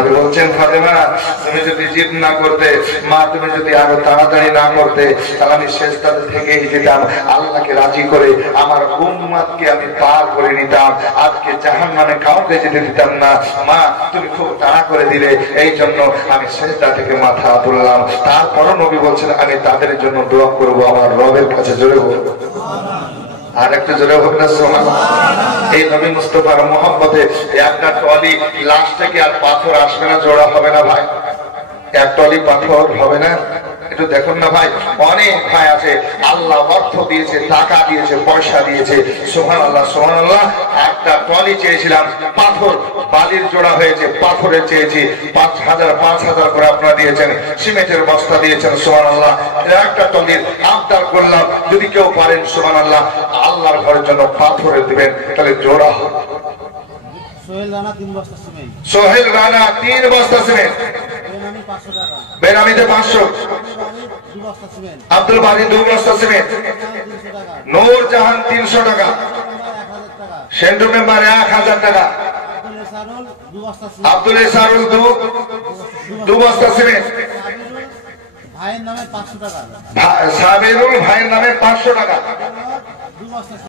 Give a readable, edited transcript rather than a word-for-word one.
নবী বলছেন ফাতেমা তুমি যদি জিদ না করতে, মা তুমি যদি আরো তাড়াতাড়ি না করতে, তাহলে আমি সিজদাতে থেকেই যেতাম, আল্লাহকে রাজি করে আমার উম্মতকে আমি পার করে নিতাম, আজকে জাহান্নামে কাউকে যেতে দিতাম না। মা তুমি খুব তাড়া করে দিলে, এই জন্য আমি সিজদা থেকে মাথা তুললাম। তারপরও নবী বলছেন আমি তাদের জন্য দোয়া করব আমার রবের কাছে। জোরে বলবো আর একটু জোরে হোক না সুবহানাল্লাহ। এই নবী মুস্তাফার মহব্বতে একটা টলি লাশ থেকে আর পাথর আসবে না, জোড়া হবে না ভাই, এক টলি পাথর হবে না। একটু দেখুন না ভাই, অনেক ভাই আছে আল্লাহ অর্থ দিয়েছে, টাকা দিয়েছে, পয়সা দিয়েছে, সুবহানাল্লাহ সুবহানাল্লাহ। একটা টলি চেয়েছিলাম, পাথর বালির জোড়া হয়েছে, পাথরের চেয়েছি 5,000 করে আপনারা দিয়েছেন, সিমেন্টের বস্তা দিয়েছেন, সুবহানাল্লাহ। একটা টলির আবদার করলাম, যদি কেউ পারেন সুবহানাল্লাহ আল্লাহর ঘরের জন্য পাথরের দিবেন, তাহলে জোড়া হবে। সোহেল রানা 3 বস্তা সিমেন্ট, সোহেল রানা 3 বস্তা সিমেন্ট, বেনামি 500 টাকা, বেনামিতে 500, 2 বস্তা সিমেন্ট, আব্দুল বাড়ি 2 বস্তা সিমেন্ট, 300 টাকা, নূর জাহান 300 টাকা, 1000 টাকা, সেন্টু মেম্বার 1000 টাকা, আব্দুল এসারুল 2 বস্তা সিমেন্ট, আব্দুল এসারুল 2 বস্তা সিমেন্ট, ভাইয়ের নামে 500 টাকা, সাবিরুল ভাইয়ের নামে 500 টাকা, 2 বস্তা